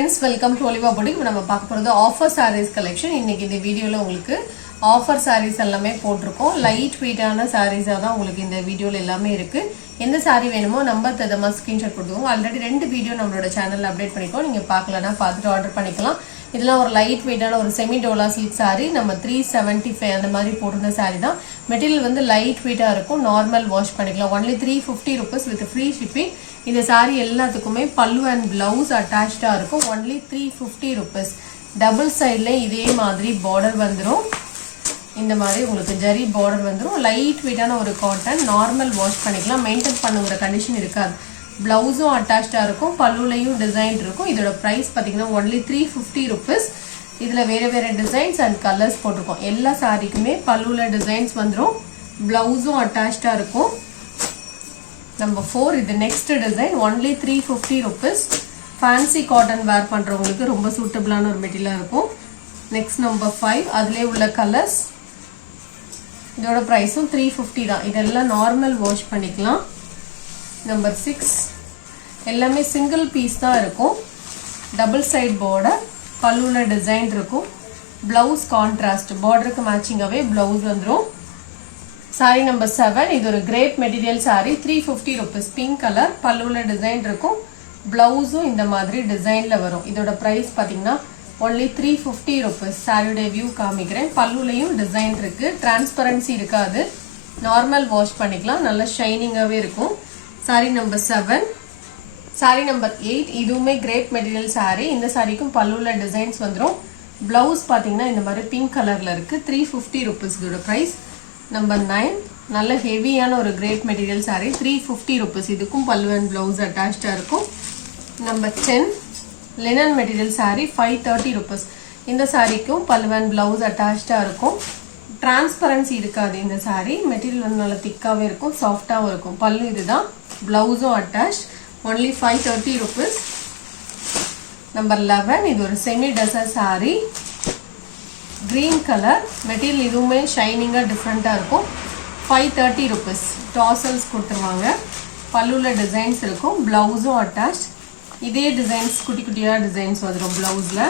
friends, welcome to Oliva Boutique. நம்ம பார்க்க போறது ஆஃபர் sarees collection. இன்னைக்கு இந்த வீடியோல உங்களுக்கு ஆஃபர் sarees எல்லாமே போட்டுருக்கோம். லைட் வெயிட்டான sarees தான் உங்களுக்கு இந்த வீடியோல எல்லாமே இருக்கு. எந்த saree வேணுமோ நம்பர் ததமா ஸ்கிரீன்ஷாட் கொடுத்துவோம். ஆல்ரெடி ரெண்டு வீடியோ நம்மளோட சேனல்ல அப்டேட் பண்ணிருக்கோம். நீங்க பார்க்கலனா பார்த்துட்டு ஆர்டர் பண்ணிக்கலாம். இதெல்லாம் ஒரு லைட் வெயிட்டான ஒரு செமி டோலா சில்க் saree. நம்ம 375 அந்த மாதிரி போட்டுருந்த saree தான். மெட்டீரியல் வந்து லைட் வெயிட்டா இருக்கும். நார்மல் வாஷ் பண்ணிக்கலாம். only 350 rupees with free shipping. இந்த saree எல்லாத்துக்குமே பல்லு and blouse attached இருக்கும். only 350 rupees. டபுள் சைடுல இதே மாதிரி border வந்துரும். இந்த மாதிரி உங்களுக்கு ஜரி border வந்துரும். லைட் வெயிட்டான ஒரு காட்டன், நார்மல் வாஷ் பண்ணிக்கலாம். மெயின்டைன் பண்ணுங்கிற கண்டிஷன் இருக்காது. பிளவுஸும் அட்டாச்சாக இருக்கும், பல்லுலையும் டிசைன் இருக்கும். இதோட ப்ரைஸ் பார்த்தீங்கன்னா only 350 rupees. இதில் வேறு வேறு டிசைன்ஸ் அண்ட் கலர்ஸ் போட்டிருக்கோம். எல்லா சாரிக்குமே பல்லுவில் டிசைன்ஸ் வந்துடும், பிளவுஸும் அட்டாச்சாக இருக்கும். நம்பர் 4 இது next design. only 350 rupees. Fancy cotton wear பண்ணுறவங்களுக்கு ரொம்ப சூட்டபிளான ஒரு மெட்டீரியலாக இருக்கும். நெக்ஸ்ட் நம்பர் 5 அதிலே உள்ள கலர்ஸ். இதோட ப்ரைஸும் 350 தான். இதெல்லாம் நார்மல் வாஷ் பண்ணிக்கலாம். நம்பர் 6 எல்லாமே சிங்கிள் பீஸ் தான் இருக்கும். டபுள் சைட் பார்டர், பல்லுல டிசைன் இருக்கும். பிளவுஸ் கான்ட்ராஸ்ட், பார்டருக்கு மேட்சிங்காகவே பிளவுஸ் வந்துடும். சாரி நம்பர் 7 இது ஒரு grape material sorry. 350 rupees. Pink colour, பல்லுல டிசைன் இருக்கும். பிளவுஸும் இந்த மாதிரி டிசைன்ல வரும். இதோட ப்ரைஸ் பார்த்தீங்கன்னா only 350 rupees. சாரியோட வியூ காமிக்கிறேன். பல்லுலையும் டிசைன் இருக்கு, டிரான்ஸ்பரன்சி இருக்காது. நார்மல் வாஷ் பண்ணிக்கலாம், நல்ல ஷைனிங்காகவே இருக்கும். Sorry number 7. சாரி நம்பர் 8 இதுவுமே கிரேப் மெட்டீரியல் சாரி. இந்த சாரிக்கும் பல்லுல டிசைன்ஸ் வந்துடும். பிளவுஸ் பார்த்தீங்கன்னா இந்த மாதிரி பிங்க் கலர்ல இருக்கு. 350 rupees இதோட ப்ரைஸ். நம்பர் 9 நல்ல ஹெவியான ஒரு கிரேப் மெட்டீரியல் சாரி. 350 rupees. இதுக்கும் பல்லு அண்ட் பிளவுஸ் அட்டாச்சாக இருக்கும். Number 10 linen material sorry. 530 rupees. இந்த சாரிக்கும் பல்லு அண்ட் பிளவுஸ் அட்டாச்சாக இருக்கும். டிரான்ஸ்பரன்சி இருக்காது இந்த சாரி. மெட்டீரியல் வந்து நல்லா திக்காகவே இருக்கும், சாஃப்டாகவும் இருக்கும். பல்லு இதுதான், பிளவுஸும் அட்டாச். only 530 rupees. நம்பர் 11 இது ஒரு semi desert sari. Green colour material, இதுவுமே ஷைனிங்காக டிஃப்ரெண்ட்டாக இருக்கும். 530 rupees. டாசல்ஸ் கொடுத்துருவாங்க. பல்லுல டிசைன்ஸ் இருக்கும், பிளவுஸும் அட்டாச். இதே டிசைன்ஸ் குட்டி குட்டியாக டிசைன்ஸ் வந்துடும் பிளவுஸில்.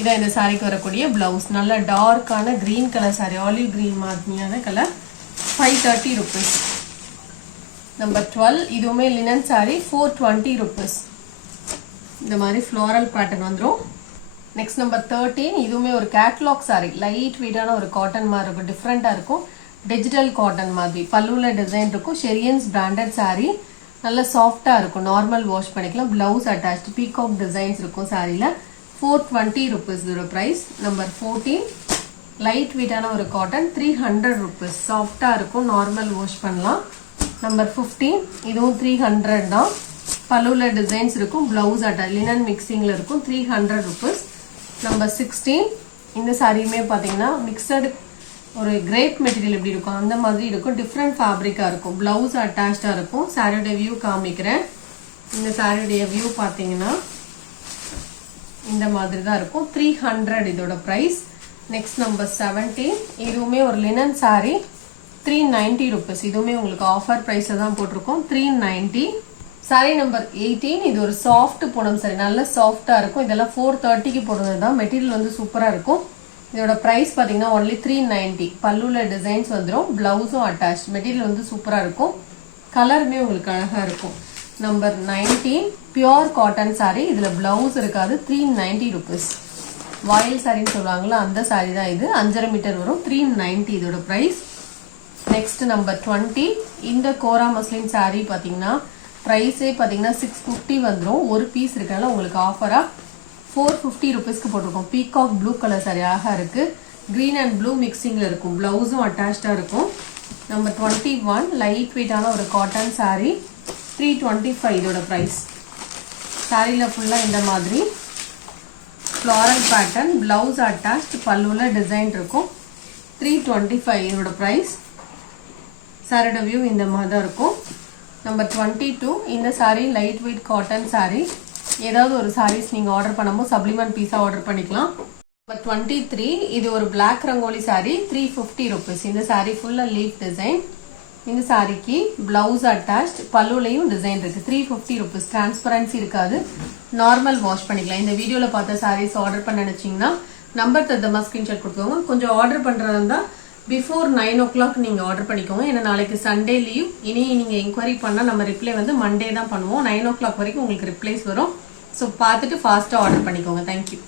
இதான் இந்த சாரிக்கு வரக்கூடிய பிளவுஸ். நல்ல டார்க்கான green colour sari, olive green மாதிரியான கலர். 530 rupees. நம்பர் 12 இதுவுமே லினன் சாரி. 420 rupees. இந்த மாதிரி ஃப்ளோரல் பேட்டர்ன் வந்துடும். நெக்ஸ்ட் நம்பர் 13 இதுவுமே ஒரு கேட்லாக் சாரி. லைட் வெயிட்டான ஒரு காட்டன் மாதிரி இருக்கும், டிஃப்ரெண்டாக இருக்கும். டிஜிட்டல் காட்டன் மாதிரி பல்லுவில் டிசைன் இருக்கும். ஷெரியன்ஸ் பிராண்டட் சாரி. நல்ல சாஃப்டாக இருக்கும், நார்மல் வாஷ் பண்ணிக்கலாம். பிளவுஸ் அட்டாச், பீகாக் டிசைன்ஸ் இருக்கும் சாரியில். 420 rupees இதோட ப்ரைஸ். நம்பர் 14 லைட் வெயிட்டான ஒரு காட்டன். 300 rupees. சாஃப்டாக இருக்கும், நார்மல் வாஷ் பண்ணலாம். நம்பர் 15 இதுவும் 300 தான். பல்லுவில் டிசைன்ஸ் இருக்கும், பிளவுஸ் அட்டாச், லினன் மிக்சிங்கில் இருக்கும். 300 rupees. நம்பர் 16 இந்த சாரியுமே பார்த்தீங்கன்னா மிக்சடு ஒரு கிரேப் மெட்டீரியல் எப்படி இருக்கும் அந்த மாதிரி இருக்கும். டிஃப்ரெண்ட் ஃபேப்ரிக்காக இருக்கும், பிளவுஸ் அட்டாச்சாக இருக்கும். சாரியோடைய வியூ காமிக்கிறேன். இந்த சாரியுடைய வியூ பார்த்தீங்கன்னா இந்த மாதிரி தான் இருக்கும். 300 இதோட ப்ரைஸ். நெக்ஸ்ட் நம்பர் 17 இதுவுமே ஒரு லினன் சாரி. 390 rupees. இதுவுமே உங்களுக்கு ஆஃபர் ப்ரைஸில் தான் போட்டிருக்கோம். 390. சாரி நம்பர் 18 இது ஒரு சாஃப்ட் பூனம் சாரி. நல்ல சாஃப்டாக இருக்கும். இதெல்லாம் 430க்கு போடுறது தான். மெட்டீரியல் வந்து சூப்பராக இருக்கும். இதோட ப்ரைஸ் பார்த்தீங்கன்னா only 390. பல்லுல டிசைன்ஸ் வந்துடும், பிளவுஸும் அட்டாச். மெட்டீரியல் வந்து சூப்பராக இருக்கும், கலருமே உங்களுக்கு அழகாக இருக்கும். Number 19 pure cotton sorry. இதில் பிளவுஸ் இருக்காது. 390 rupees. வாயில் சாரின்னு சொல்லுவாங்களா அந்த சாரி தான் இது. 5.5 மீட்டர் வரும். 390 இதோட ப்ரைஸ். நெக்ஸ்ட் நம்பர் 20 இந்த கோரா மஸ்லின் சாரி பார்த்தீங்கன்னா ப்ரைஸே பார்த்தீங்கன்னா 650 வந்துடும். ஒரு பீஸ் இருக்கனால உங்களுக்கு ஆஃபராக 450 rupeesக்கு போட்டிருக்கோம். பீகாக் ப்ளூ கலர் சாரி அழகாக இருக்குது. க்ரீன் அண்ட் ப்ளூ மிக்சிங்கில் இருக்கும். பிளவுஸும் அட்டாச்சாக இருக்கும். நம்பர் 21 லைட் வெயிட்டான ஒரு காட்டன் சாரி. 325 இதோட ப்ரைஸ். சாரியில் ஃபுல்லாக இந்த மாதிரி ஃப்ளாரல் பேட்டர்ன், பிளவுஸ் அட்டாச், பல்லுல டிசைன் இருக்கும். 325 இதோட ப்ரைஸ். சாரியோட வியூ இந்த மாதிரி தான் இருக்கும். நம்பர் 22 இந்த sorry light weight cotton sorry. ஏதாவது ஒரு சாரீஸ் நீங்கள் ஆர்டர் பண்ணும்போது சப்ளிமெண்ட் பீஸாக ஆர்டர் பண்ணிக்கலாம். நம்பர் 23 இது ஒரு பிளாக் ரங்கோலி சாரி. 350 rupees. இந்த சாரி ஃபுல்லாக லீஃப் டிசைன். இந்த சாரிக்கு பிளவுஸ் அட்டாச்ட், பல்லுலையும் டிசைன் இருக்கு. 350 rupees. டிரான்ஸ்பரன்சி இருக்காது, நார்மல் வாஷ் பண்ணிக்கலாம். இந்த வீடியோல பார்த்த சாரீஸ் ஆர்டர் பண்ண நினைச்சீங்கன்னா நம்பர் தந்தமா ஸ்கிரீன்ஷாட் கொடுத்துக்கோங்க. கொஞ்சம் ஆர்டர் பண்றதா இருந்தா பிஃபோர் 9 o'clock நீங்க ஆர்டர் பண்ணிக்கோங்க. ஏன்னா நாளைக்கு சண்டே லீவ். இனி நீங்க என்கொயரி பண்ணா நம்ம ரிப்ளை வந்து மண்டே தான் பண்ணுவோம். 9 o'clock வரைக்கும் உங்களுக்கு ரிப்ளைஸ் வரும். ஸோ பார்த்துட்டு ஃபாஸ்டா ஆர்டர் பண்ணிக்கோங்க. தேங்க்யூ.